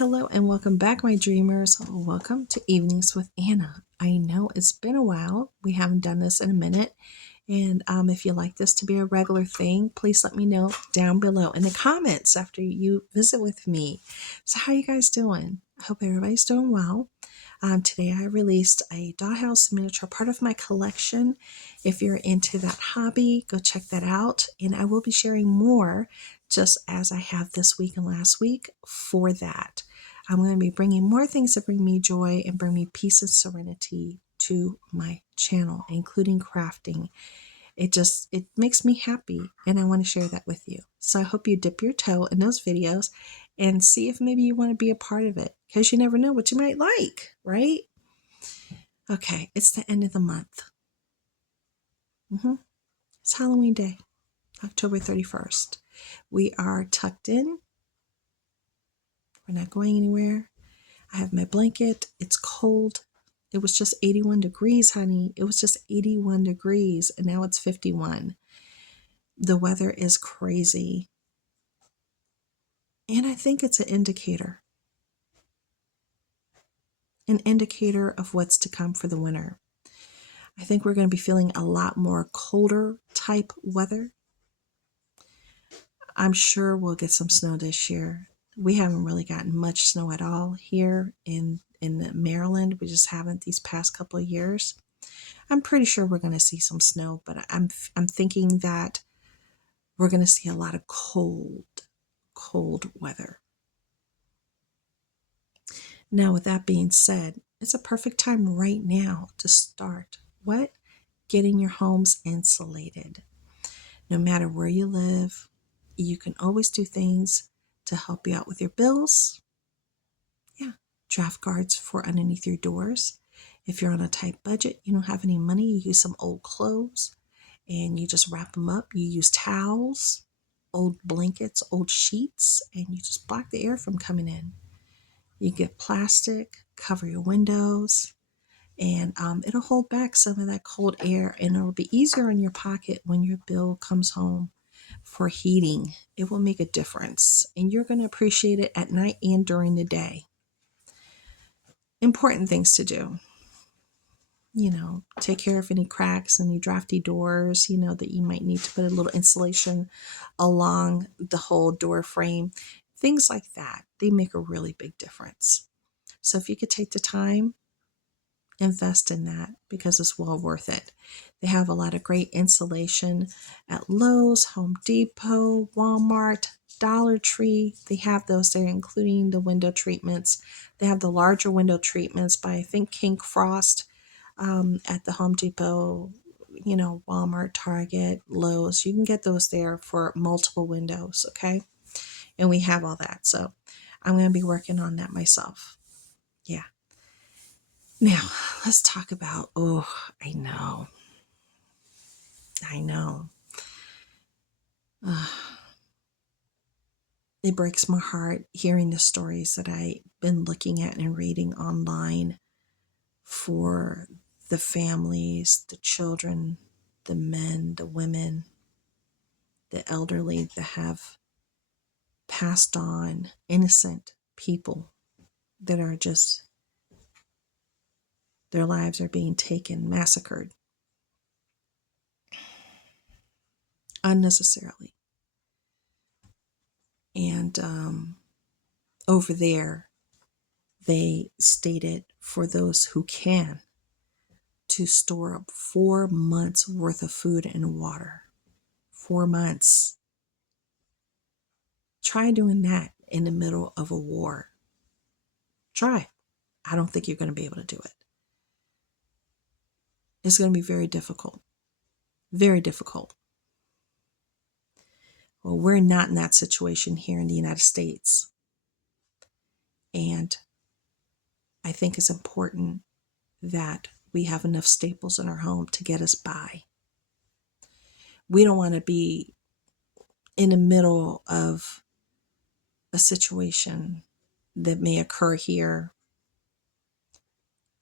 Hello and welcome back, my dreamers. Welcome to Evenings with Anna. I know it's been a while. We haven't done this in a minute. And if you'd like this to be a regular thing, please let me know down below in the comments after you visit with me. So how you guys doing? I hope everybody's doing well. Today I released a dollhouse miniature, part of my collection. If you're into that hobby, go check that out. And I will be sharing more just as I have this week and last week for that. I'm going to be bringing more things that bring me joy and bring me peace and serenity to my channel, including crafting. It makes me happy, and I want to share that with you. So I hope you dip your toe in those videos and see if maybe you want to be a part of it, because you never know what you might like, right? Okay, it's the end of the month. It's Halloween Day, October 31st. We are tucked in. We're not going anywhere. I have my blanket. It's cold. It was just 81 degrees, honey. It was just 81 degrees, and now it's 51. The weather is crazy. And I think it's an indicator of what's to come for the winter. I think we're going to be feeling a lot more colder type weather. I'm sure we'll get some snow this year. We haven't really gotten much snow at all here in Maryland. We just haven't these past couple of years. I'm pretty sure we're going to see some snow, but I'm thinking that we're going to see a lot of cold weather. Now, with that being said, it's a perfect time right now to start what? Getting your homes insulated. No matter where you live, you can always do things to help you out with your bills. Yeah, draft guards for underneath your doors. If you're on a tight budget, you don't have any money, you use some old clothes and you just wrap them up. You use towels, old blankets, old sheets, and you just block the air from coming in. You get plastic, cover your windows, and it'll hold back some of that cold air, and it'll be easier in your pocket when your bill comes home for heating. It will make a difference, and you're going to appreciate it at night and during the day. Important things to do. Take care of any cracks, any drafty doors, that you might need to put a little insulation along the whole door frame. Things like that, they make a really big difference. So if you could take the time, invest in that, because it's well worth it. They have a lot of great insulation at Lowe's, Home Depot, Walmart, Dollar Tree. They have those there, including the window treatments. They have the larger window treatments by, I think, King Frost at the Home Depot, Walmart, Target, Lowe's. You can get those there for multiple windows, okay? And we have all that. So I'm going to be working on that myself. Yeah. Now, let's talk about, I know. It breaks my heart hearing the stories that I've been looking at and reading online for the families, the children, the men, the women, the elderly that have passed on, innocent people that are just, their lives are being taken, massacred unnecessarily. And over there, they stated for those who can to store up 4 months worth of food and water. 4 months. Try doing that in the middle of a war. Try. I don't think you're going to be able to do it. It's going to be very difficult. Very difficult. Well, we're not in that situation here in the United States. And I think it's important that we have enough staples in our home to get us by. We don't want to be in the middle of a situation that may occur here,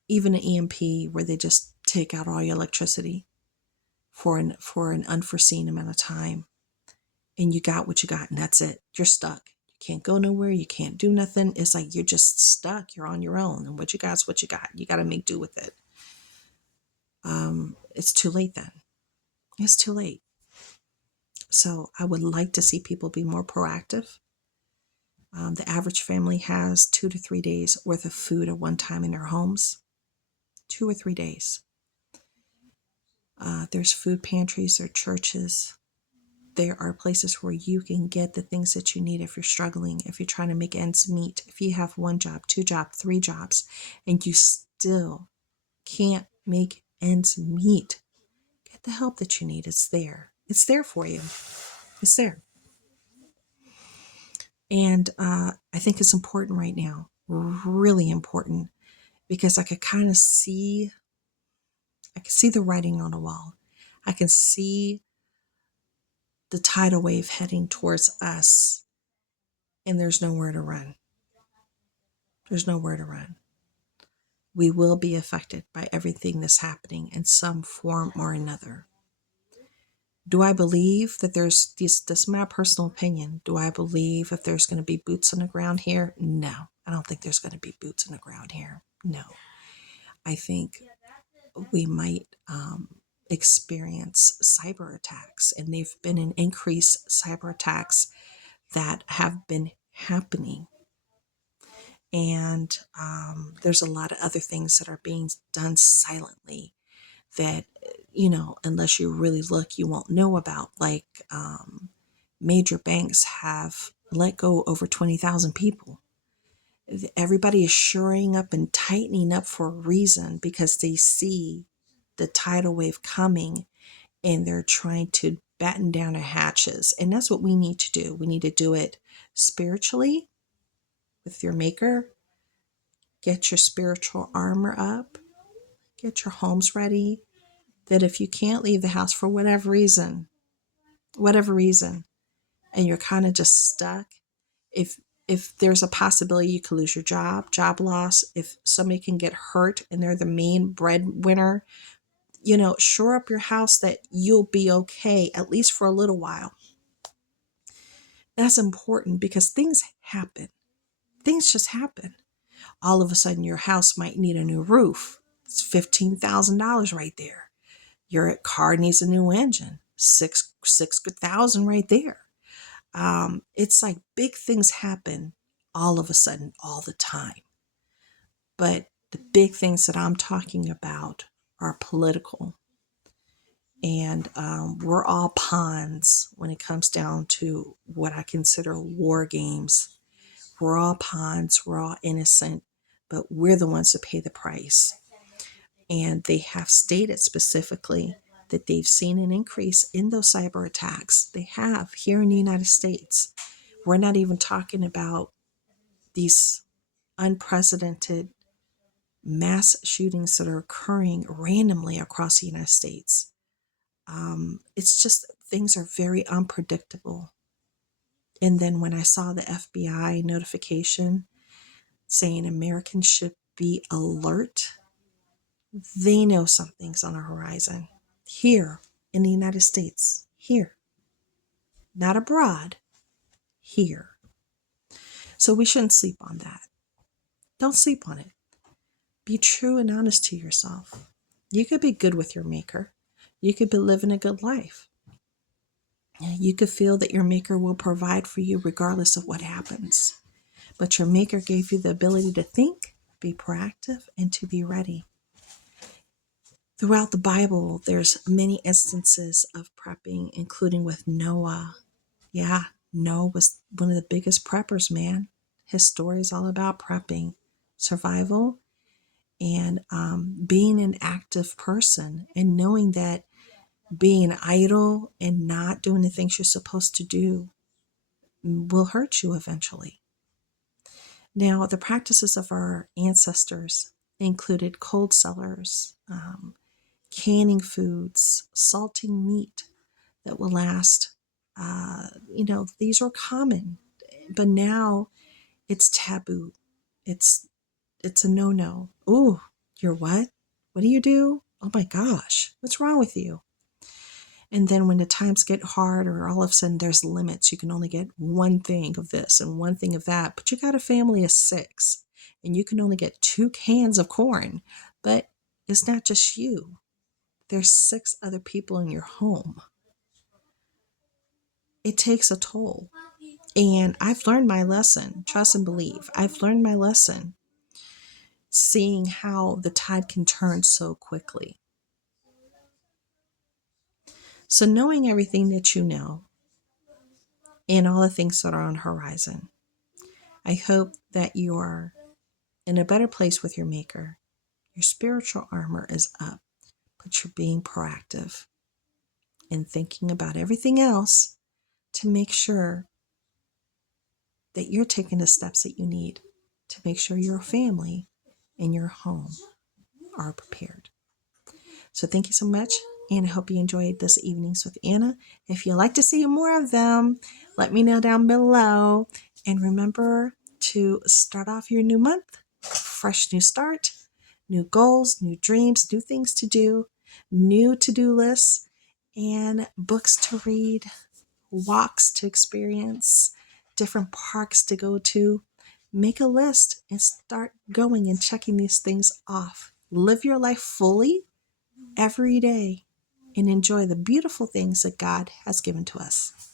even an EMP, where they just take out all your electricity for an unforeseen amount of time, and you got what you got, and that's it. You're stuck. You can't go nowhere. You can't do nothing. It's like you're just stuck. You're on your own. And what you got is what you got. You got to make do with it. It's too late then. It's too late. So I would like to see people be more proactive. The average family has 2 to 3 days worth of food at one time in their homes. 2 or 3 days. There's food pantries or churches. There are places where you can get the things that you need if you're struggling, if you're trying to make ends meet, if you have 1 job, 2 jobs, 3 jobs, and you still can't make ends meet. Get the help that you need. It's there. It's there for you. It's there. And I think it's important right now, really important, because I can kind of see, the writing on the wall. I can see the tidal wave heading towards us, and there's nowhere to run. There's nowhere to run. We will be affected by everything that's happening in some form or another. Do I believe that this is my personal opinion. Do I believe that there's going to be boots on the ground here? No, I don't think there's going to be boots on the ground here. No. I think we might experience cyber attacks, and they've been an increased cyber attacks that have been happening. And there's a lot of other things that are being done silently that, unless you really look, you won't know about. Like major banks have let go over 20,000 people. Everybody is shoring up and tightening up for a reason, because they see the tidal wave coming and they're trying to batten down their hatches. And that's what we need to do. We need to do it spiritually with your maker. Get your spiritual armor up. Get your homes ready. That if you can't leave the house for whatever reason, and you're kind of just stuck, if there's a possibility you could lose your job loss, if somebody can get hurt and they're the main breadwinner, shore up your house that you'll be okay, at least for a little while. That's important, because things happen. Things just happen. All of a sudden, your house might need a new roof. It's $15,000 right there. Your car needs a new engine. $6,000 right there. It's like big things happen all of a sudden, all the time. But the big things that I'm talking about are political. And we're all pawns when it comes down to what I consider war games. We're all pawns, we're all innocent, but we're the ones that pay the price. And they have stated specifically that they've seen an increase in those cyber attacks. They have here in the United States. We're not even talking about these unprecedented mass shootings that are occurring randomly across the United States. It's just things are very unpredictable. And then when I saw the FBI notification saying Americans should be alert, they know something's on the horizon. Here in the United States, here. Not abroad, here. So we shouldn't sleep on that. Don't sleep on it. Be true and honest to yourself. You could be good with your maker. You could be living a good life. You could feel that your maker will provide for you regardless of what happens. But your maker gave you the ability to think, be proactive, and to be ready. Throughout the Bible, there's many instances of prepping, including with Noah. Yeah, Noah was one of the biggest preppers, man. His story is all about prepping, survival, and being an active person, and knowing that being idle and not doing the things you're supposed to do will hurt you eventually. Now, the practices of our ancestors included cold cellars, canning foods, salting meat that will last. These are common, but now it's taboo. It's a no-no. Oh, you're what? What do you do? Oh my gosh, what's wrong with you? And then when the times get hard, or all of a sudden there's limits, you can only get one thing of this and one thing of that, but you got a family of 6 and you can only get 2 cans of corn. But it's not just you. There's 6 other people in your home. It takes a toll. And I've learned my lesson. Trust and believe. I've learned my lesson, seeing how the tide can turn so quickly. So knowing everything that you know and all the things that are on the horizon, I hope that you are in a better place with your Maker. Your spiritual armor is up, but you're being proactive and thinking about everything else to make sure that you're taking the steps that you need to make sure your family and your home are prepared. So thank you so much, and I hope you enjoyed this Evenings with Anna. If you'd like to see more of them, let me know down below. And remember to start off your new month, fresh new start, new goals, new dreams, new things to do, new to-do lists, and books to read, walks to experience, different parks to go to. Make a list and start going and checking these things off. Live your life fully every day and enjoy the beautiful things that God has given to us.